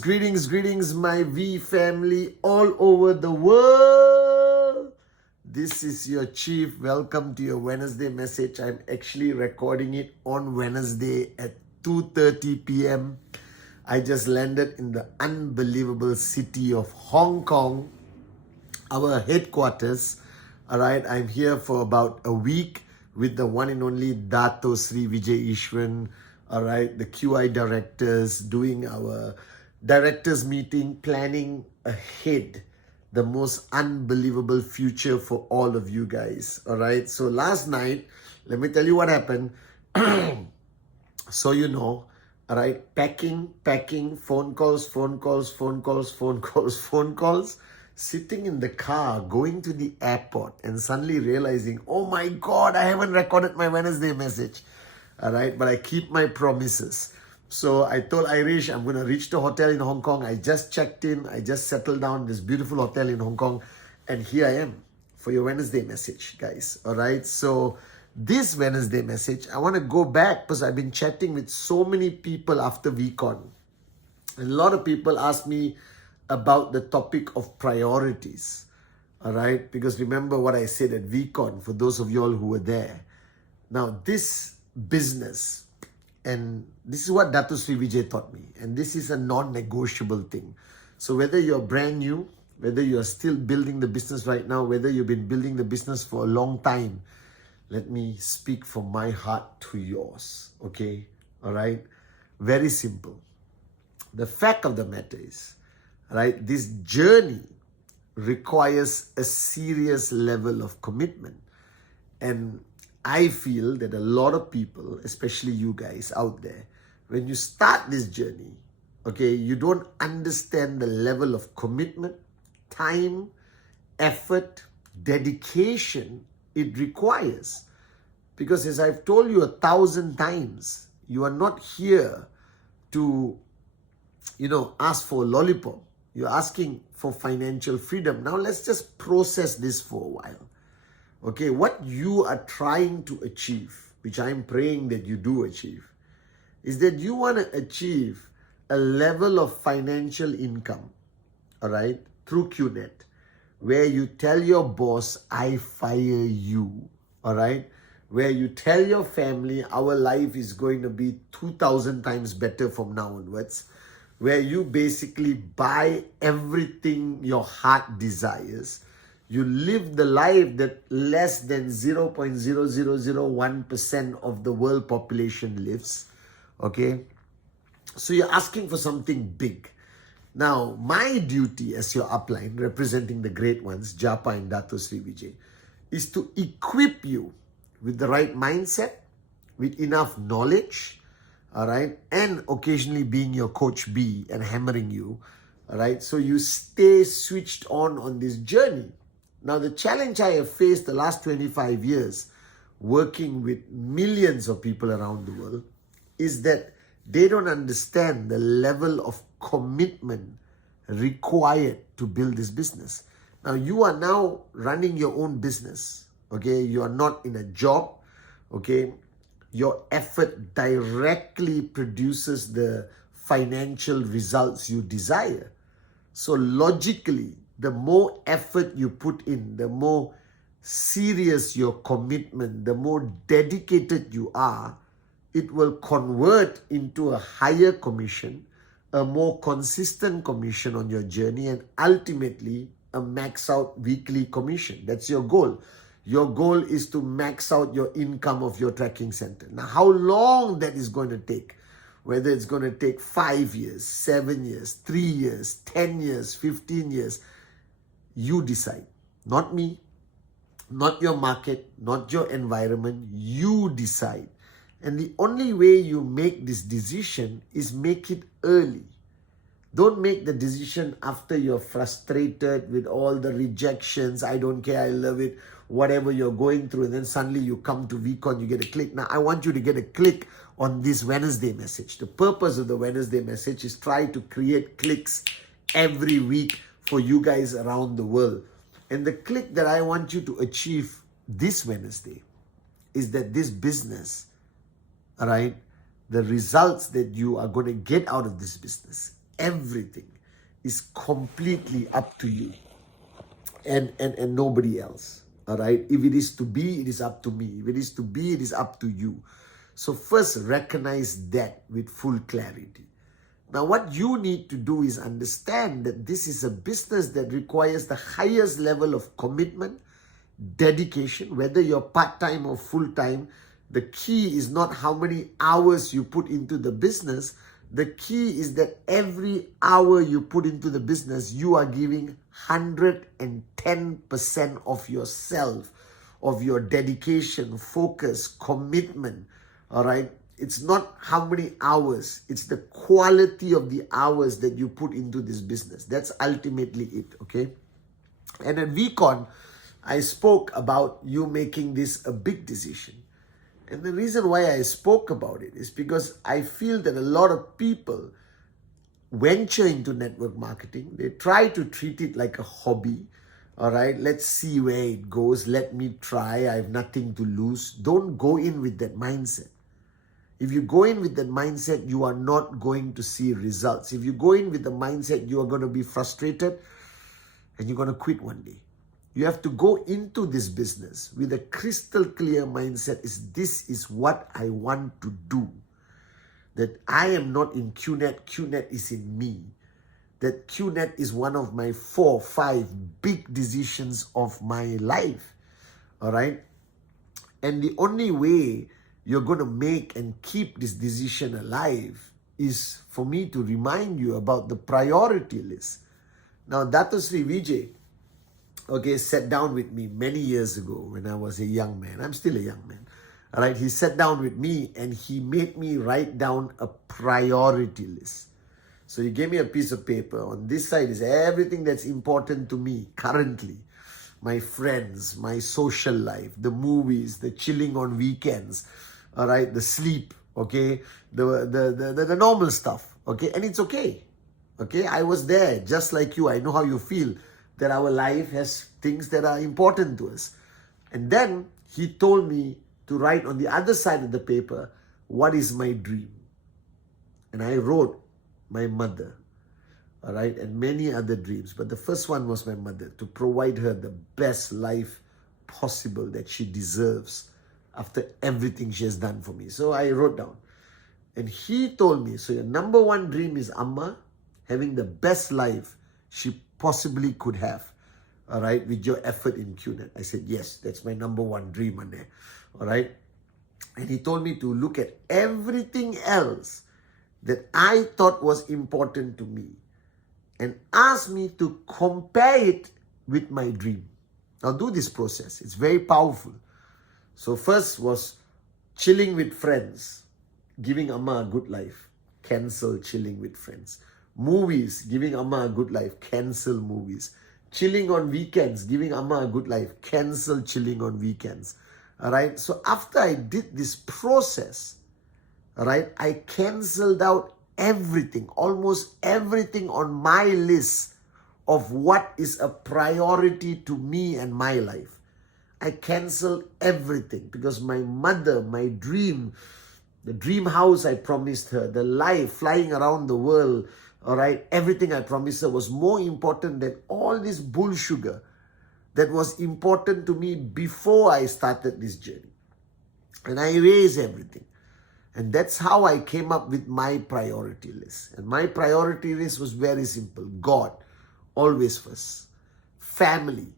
Greetings, my V family all over the world. This is your chief. Welcome to your Wednesday message. I'm actually recording it on Wednesday at 2:30 p.m. I just landed in the unbelievable city of Hong Kong, our headquarters. All right, I'm here for about a week with the one and only Dato Sri Vijay Ishwan. All right, the QI directors, doing our directors meeting, planning ahead the most unbelievable future for all of you guys. All right, so last night, let me tell you what happened. So you know, all right, packing, phone calls, sitting in the car, going to the airport, and suddenly realizing, oh my God, I haven't recorded my Wednesday message. All right, but I keep my promises. So I told Irish I'm going to reach the hotel in Hong Kong. I just checked in. I just settled down in this beautiful hotel in Hong Kong. And here I am for your Wednesday message, guys. All right, so this Wednesday message, I want to go back because I've been chatting with so many people after VCon. A lot of people ask me about the topic of priorities. All right, because remember what I said at VCon, for those of you all who were there. Now, this business, and this is what Dato Sri Vijay taught me, and this is a non-negotiable thing. So whether you're brand new, whether you're still building the business right now, whether you've been building the business for a long time, let me speak from my heart to yours, okay? All right? Very simple. The fact of the matter is, right, this journey requires a serious level of commitment. And I feel that a lot of people, especially you guys out there, when you start this journey, okay, you don't understand the level of commitment, time, effort, dedication it requires. Because as I've told you 1,000 times, you are not here to, ask for a lollipop. You're asking for financial freedom. Now let's just process this for a while. Okay, what you are trying to achieve, which I'm praying that you do achieve, is that you want to achieve a level of financial income, all right, through QNet, where you tell your boss, I fire you, all right, where you tell your family, our life is going to be 2,000 times better from now onwards, where you basically buy everything your heart desires. You live the life that less than 0.0001% of the world population lives, okay? So you're asking for something big. Now, my duty as your upline, representing the great ones, Japa and Dato Sri Vijay, is to equip you with the right mindset, with enough knowledge, all right, and occasionally being your coach B and hammering you, all right, so you stay switched on this journey. Now, the challenge I have faced the last 25 years working with millions of people around the world is that they don't understand the level of commitment required to build this business. Now, you are now running your own business, okay? You are not in a job, okay? Your effort directly produces the financial results you desire. So logically, the more effort you put in, the more serious your commitment, the more dedicated you are, it will convert into a higher commission, a more consistent commission on your journey, and ultimately a max out weekly commission. That's your goal. Your goal is to max out your income of your tracking center. Now, how long that is going to take, whether it's going to take 5 years, 7 years, 3 years, 10 years, 15 years, you decide. Not me, not your market, not your environment. You decide. And the only way you make this decision is make it early. Don't make the decision after you're frustrated with all the rejections. I don't care, I love it, whatever you're going through. And then suddenly you come to VCon, you get a click. Now, I want you to get a click on this Wednesday message. The purpose of the Wednesday message is try to create clicks every week for you guys around the world. And the click that I want you to achieve this Wednesday is that this business, all right, the results that you are going to get out of this business, everything is completely up to you and nobody else. All right. If it is to be, it is up to me. If it is to be, it is up to you. So first recognize that with full clarity. Now what you need to do is understand that this is a business that requires the highest level of commitment, dedication, whether you're part-time or full-time. The key is not how many hours you put into the business. The key is that every hour you put into the business, you are giving 110% of yourself, of your dedication, focus, commitment. All right. It's not how many hours, it's the quality of the hours that you put into this business. That's ultimately it. Okay. And at VCon, I spoke about you making this a big decision. And the reason why I spoke about it is because I feel that a lot of people venture into network marketing. They try to treat it like a hobby. All right, let's see where it goes. Let me try. I have nothing to lose. Don't go in with that mindset. If you go in with that mindset, you are not going to see results. If you go in with the mindset, you are going to be frustrated and you're going to quit one day. You have to go into this business with a crystal clear mindset. This is what I want to do. That I am not in QNet. QNet is in me. That QNet is one of my 4, 5 big decisions of my life. All right. And the only way you're going to make and keep this decision alive is for me to remind you about the priority list. Now, Dato Sri Vijay, okay, sat down with me many years ago when I was a young man. I'm still a young man. All right, he sat down with me and he made me write down a priority list. So he gave me a piece of paper. On this side is everything that's important to me currently. My friends, my social life, the movies, the chilling on weekends, all right, the sleep, okay, the normal stuff, okay, and it's okay. Okay, I was there just like you. I know how you feel, that our life has things that are important to us. And then he told me to write on the other side of the paper, what is my dream? And I wrote my mother, all right, and many other dreams. But the first one was my mother, to provide her the best life possible that she deserves after everything she has done for me. So I wrote down. And he told me, so your number one dream is Amma having the best life she possibly could have, all right, with your effort in QNet. I said, yes, that's my number one dream, Ane. All right. And he told me to look at everything else that I thought was important to me and asked me to compare it with my dream. Now do this process. It's very powerful. So first was chilling with friends, giving Amma a good life. Cancel chilling with friends. Movies, giving Amma a good life. Cancel movies. Chilling on weekends, giving Amma a good life. Cancel chilling on weekends. All right. So after I did this process, all right, I canceled out everything, almost everything on my list of what is a priority to me and my life. I canceled everything because my mother, my dream, the dream house I promised her, the life, flying around the world, all right, everything I promised her was more important than all this bull sugar that was important to me before I started this journey. And I erased everything. And that's how I came up with my priority list. And my priority list was very simple. God, always first. Family,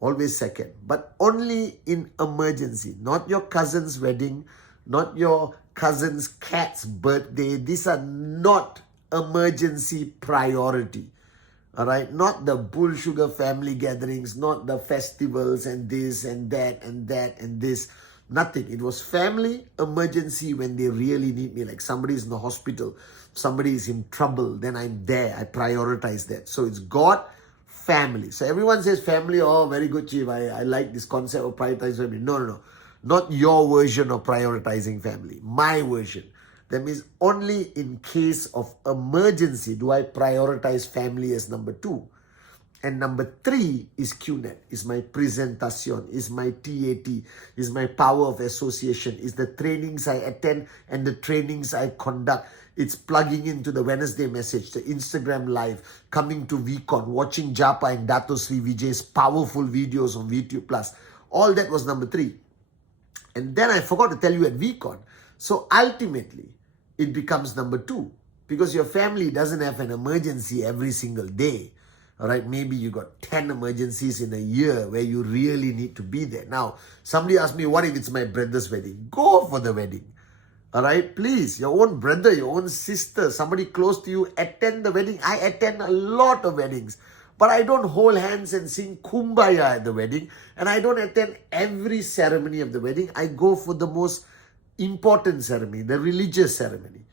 always second. But only in emergency. Not your cousin's wedding, not your cousin's cat's birthday. These are not emergency priority. All right, not the bull sugar family gatherings, not the festivals and this and that and that and this. Nothing. It was family emergency when they really need me. Like somebody is in the hospital, somebody is in trouble, then I'm there. I prioritize that. So it's God, family. So everyone says family. Oh, very good, Chief. I like this concept of prioritizing family. No, no, no. Not your version of prioritizing family. My version. That means only in case of emergency do I prioritize family as number 2. And number 3 is QNET, is my presentation, is my TAT, is my power of association, is the trainings I attend and the trainings I conduct. It's plugging into the Wednesday message, the Instagram live, coming to VCon, watching Japa and Dato Sri Vijay's powerful videos on VTube Plus. All that was number 3. And then I forgot to tell you at VCon. So ultimately, it becomes number 2 because your family doesn't have an emergency every single day. All right, maybe you got 10 emergencies in a year where you really need to be there. Now, somebody asked me, what if it's my brother's wedding? Go for the wedding. All right, please, your own brother, your own sister, somebody close to you, attend the wedding. I attend a lot of weddings, but I don't hold hands and sing Kumbaya at the wedding, and I don't attend every ceremony of the wedding. I go for the most important ceremony, the religious ceremony,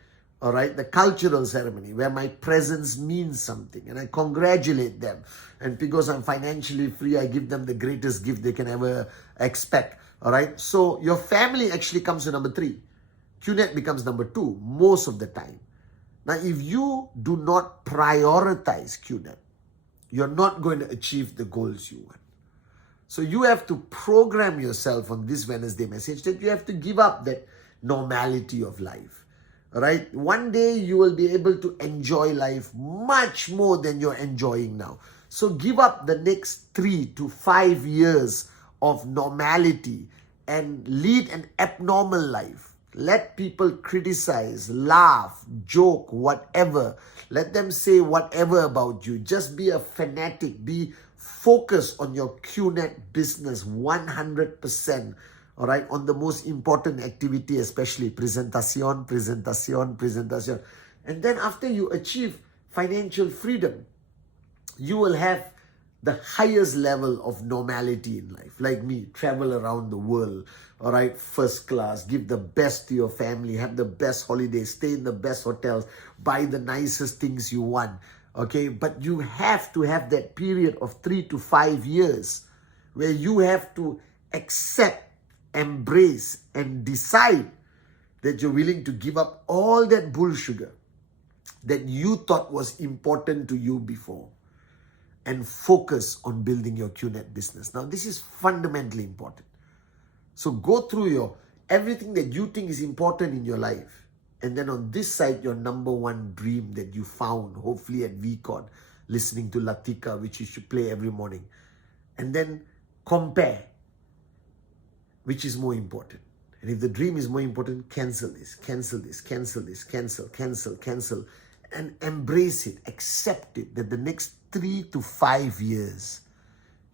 all right, the cultural ceremony where my presence means something, and I congratulate them. And because I'm financially free, I give them the greatest gift they can ever expect, all right. So your family actually comes to number 3. QNET becomes number 2 most of the time. Now, if you do not prioritize QNET, you're not going to achieve the goals you want. So you have to program yourself on this Wednesday message that you have to give up that normality of life. All right? One day you will be able to enjoy life much more than you're enjoying now. So give up the next 3 to 5 years of normality and lead an abnormal life. Let people criticize, laugh, joke, whatever. Let them say whatever about you. Just be a fanatic. Be focused on your QNET business 100%. All right, on the most important activity, especially presentation. And then after you achieve financial freedom, you will have the highest level of normality in life. Like me, travel around the world, all right, first class, give the best to your family, have the best holidays, stay in the best hotels, buy the nicest things you want, okay? But you have to have that period of 3 to 5 years where you have to accept, embrace, and decide that you're willing to give up all that bull sugar that you thought was important to you before, and focus on building your QNET business. Now, this is fundamentally important. So go through your everything that you think is important in your life. And then on this side, your number 1 dream that you found, hopefully at VCon, listening to Latika, which you should play every morning. And then compare which is more important. And if the dream is more important, cancel this, cancel, and embrace it, accept it, that the next 3 to 5 years,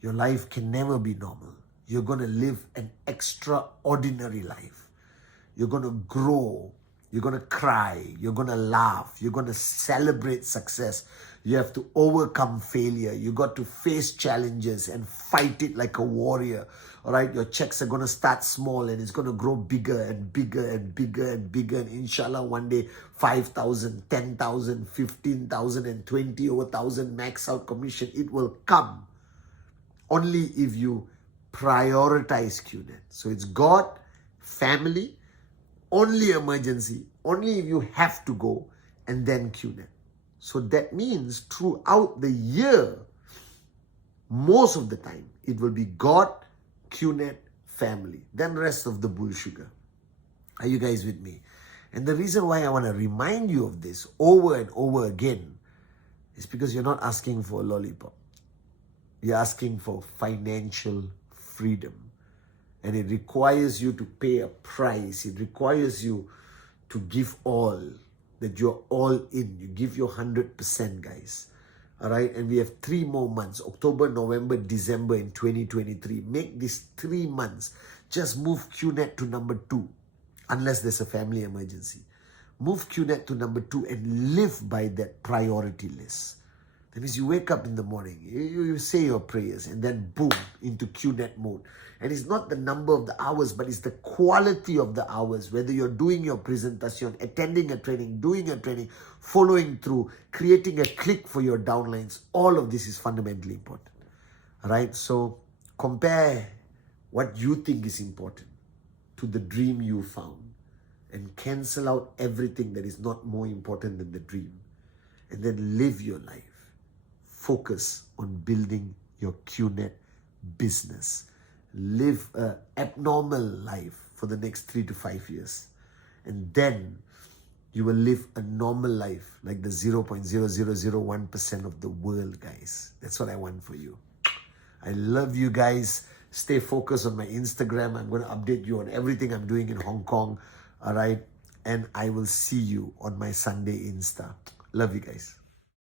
your life can never be normal. You're going to live an extraordinary life. You're going to grow. You're going to cry. You're going to laugh. You're going to celebrate success. You have to overcome failure. You got to face challenges and fight it like a warrior. All right, your checks are going to start small and it's going to grow bigger and bigger and bigger and bigger. And inshallah, one day, 5,000, 10,000, 15,000 and 20 over 1,000 max out commission. It will come only if you prioritize QNET. So it's God, family, only emergency, only if you have to go, and then QNET. So that means throughout the year, most of the time, it will be God, QNET, family, then rest of the bull sugar. Are you guys with me? And the reason why I want to remind you of this over and over again is because you're not asking for a lollipop. You're asking for financial freedom. And it requires you to pay a price. It requires you to give all, that you're all in. You give your 100%, guys. All right, and we have 3 more months, October, November, December in 2023. Make these 3 months. Just move QNET to number 2, unless there's a family emergency. Move QNET to number 2 and live by that priority list. That means you wake up in the morning, you say your prayers, and then boom, into QNet mode. And it's not the number of the hours, but it's the quality of the hours. Whether you're doing your presentation, attending a training, doing a training, following through, creating a click for your downlines, all of this is fundamentally important. Right? So compare what you think is important to the dream you found, and cancel out everything that is not more important than the dream. And then live your life. Focus on building your QNet business. Live an abnormal life for the next 3 to 5 years. And then you will live a normal life like the 0.0001% of the world, guys. That's what I want for you. I love you guys. Stay focused on my Instagram. I'm going to update you on everything I'm doing in Hong Kong. All right. And I will see you on my Sunday Insta. Love you guys.